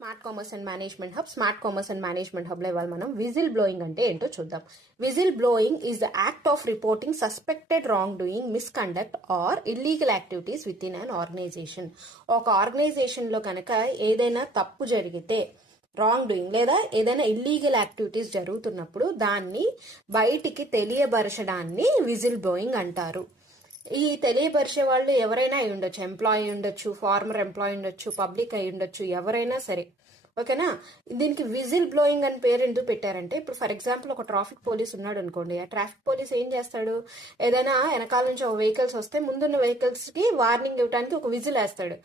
Smart commerce and management hub లో ఇవాళ మనం విజిల్ బ్లోయింగ్ అంటే ఏంటో చూద్దాం. Whistle blowing is the act of reporting suspected wrong doing, misconduct or illegal activities within an organisation. ఒక organisation లో కనుక ఏదైనా తప్పు జరిగితే, రాంగ్ డూయింగ్ లేదా ఏదైనా ఇల్లీగల్ యాక్టివిటీస్ జరుగుతున్నప్పుడు దాన్ని బయటికి తెలియబరచడాన్ని విజిల్ బ్లోయింగ్ అంటారు. ఈ తెలియపరిచే వాళ్ళు ఎవరైనా అయి ఉండొచ్చు, ఎంప్లాయీ ఉండొచ్చు, ఫార్మర్ ఎంప్లాయీ ఉండొచ్చు, పబ్లిక్ అయి ఉండొచ్చు, ఎవరైనా సరే. ఓకేనా? దీనికి విజిల్ బ్లోయింగ్ అని పేరు ఎందుకు పెట్టారంటే, ఇప్పుడు ఫర్ ఎగ్జాంపుల్ ఒక ట్రాఫిక్ పోలీస్ ఉన్నాడు అనుకోండి. ఆ ట్రాఫిక్ పోలీస్ ఏం చేస్తాడు, ఏదైనా వెనకాల నుంచి ఒక వెహికల్స్ వస్తే ముందున్న వెహికల్స్ కి వార్నింగ్ ఇవ్వడానికి ఒక విజిల్ వేస్తాడు.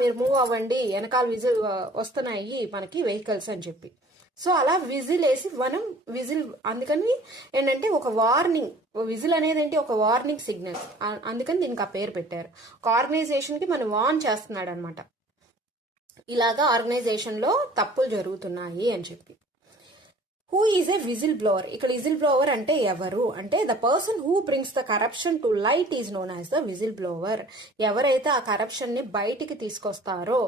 మీరు మూవ్ అవ్వండి, వెనకాల విజిల్ వస్తున్నాయి మనకి వెహికల్స్ అని చెప్పి. సో అలా విజిల్ వేసి మనం విజిల్, అందుకని ఏంటంటే ఒక వార్నింగ్, విజిల్ అనేది ఏంటి, ఒక వార్నింగ్ సిగ్నల్. అందుకని దీనికి ఆ పేరు పెట్టారు. ఒక ఆర్గనైజేషన్ కి మనం వార్న్ చేస్తున్నాడు అనమాట, ఇలాగా ఆర్గనైజేషన్ లో తప్పులు జరుగుతున్నాయి అని చెప్పి. Who is a whistle blower? ఇక్కడ విజిల్ బ్లోవర్ అంటే ఎవరు అంటే, the person who brings the corruption to light is known as the whistle blower. ఎవరైతే ఆ కరప్షన్ ని బయటికి తీసుకొస్తారో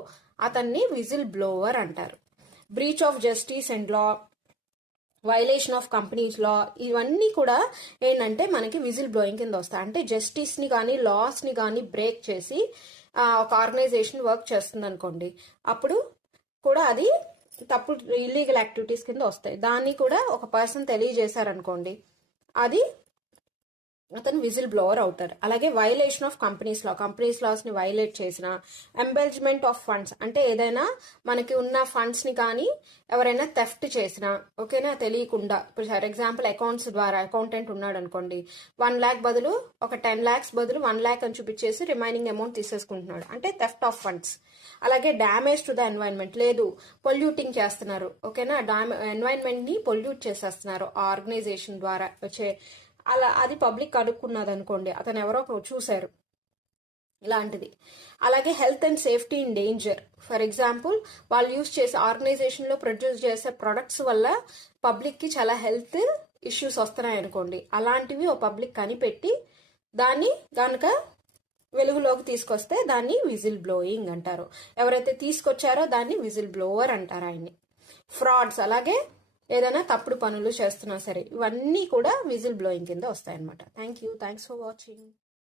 అతన్ని విజిల్ బ్లోవర్ అంటారు. Breach of justice and law, violation of companies law, ఇవన్నీ కూడా ఏంటంటే మనకి విజిల్ బ్లోయింగ్ కింద వస్తాయి. అంటే జస్టిస్ ని కానీ లాస్ ని కానీ బ్రేక్ చేసి ఒక ఆర్గనైజేషన్ వర్క్ చేస్తుంది అనుకోండి, అప్పుడు కూడా అది తప్పు, ఇల్లీగల్ యాక్టివిటీస్ కింద వస్తాయి. దాన్ని కూడా ఒక పర్సన్ తెలియజేశారనుకోండి, అది అతను విజిల్ బ్లోవర్ అవుతారు. అలాగే వైలేషన్ ఆఫ్ కంపెనీస్ లాస్ ని వైలేట్ చేసిన, ఎంబెల్జ్మెంట్ ఆఫ్ ఫండ్స్ అంటే ఏదైనా మనకి ఉన్న ఫండ్స్ ని కానీ ఎవరైనా థెఫ్ట్ చేసిన, ఓకేనా, తెలియకుండా. ఇప్పుడు ఫర్ ఎగ్జాంపుల్ అకౌంట్స్ ద్వారా అకౌంటెంట్ ఉన్నాడు అనుకోండి, 1 lakh బదులు ఒక 10 lakhs బదులు 1 lakh అని చూపించేసి రిమైనింగ్ అమౌంట్ తీసేసుకుంటున్నాడు, అంటే థెఫ్ట్ ఆఫ్ ఫండ్స్. అలాగే డ్యామేజ్ టు ద ఎన్వైరన్మెంట్, లేదు పొల్యూటింగ్ చేస్తున్నారు, ఓకేనా, ఎన్వైరన్మెంట్ ని పొల్యూట్ చేసేస్తున్నారు ఆర్గనైజేషన్ ద్వారా వచ్చే, అలా అది పబ్లిక్ కనుక్కున్నది అనుకోండి, అతను ఎవరో చూశారు, ఇలాంటిది. అలాగే health and safety in danger, for example వాళ్ళు యూజ్ చేసే ఆర్గనైజేషన్ లో ప్రొడ్యూస్ చేసే ప్రొడక్ట్స్ వల్ల పబ్లిక్ కి చాలా హెల్త్ ఇష్యూస్ వస్తున్నాయి అనుకోండి, అలాంటివి ఓ పబ్లిక్ కనిపెట్టి దాన్ని కనుక వెలుగులోకి తీసుకొస్తే దాన్ని విజిల్ బ్లోయింగ్ అంటారు. ఎవరైతే తీసుకొచ్చారో దాన్ని విజిల్ బ్లోవర్ అంటారు ఆయన్ని. ఫ్రాడ్స్, అలాగే ఏదైనా తప్పుడు పనులు చేస్తున్నా సరే, ఇవన్నీ కూడా విజిల్ బ్లోయింగ్ కింద వస్తాయన్నమాట. Thanks for watching.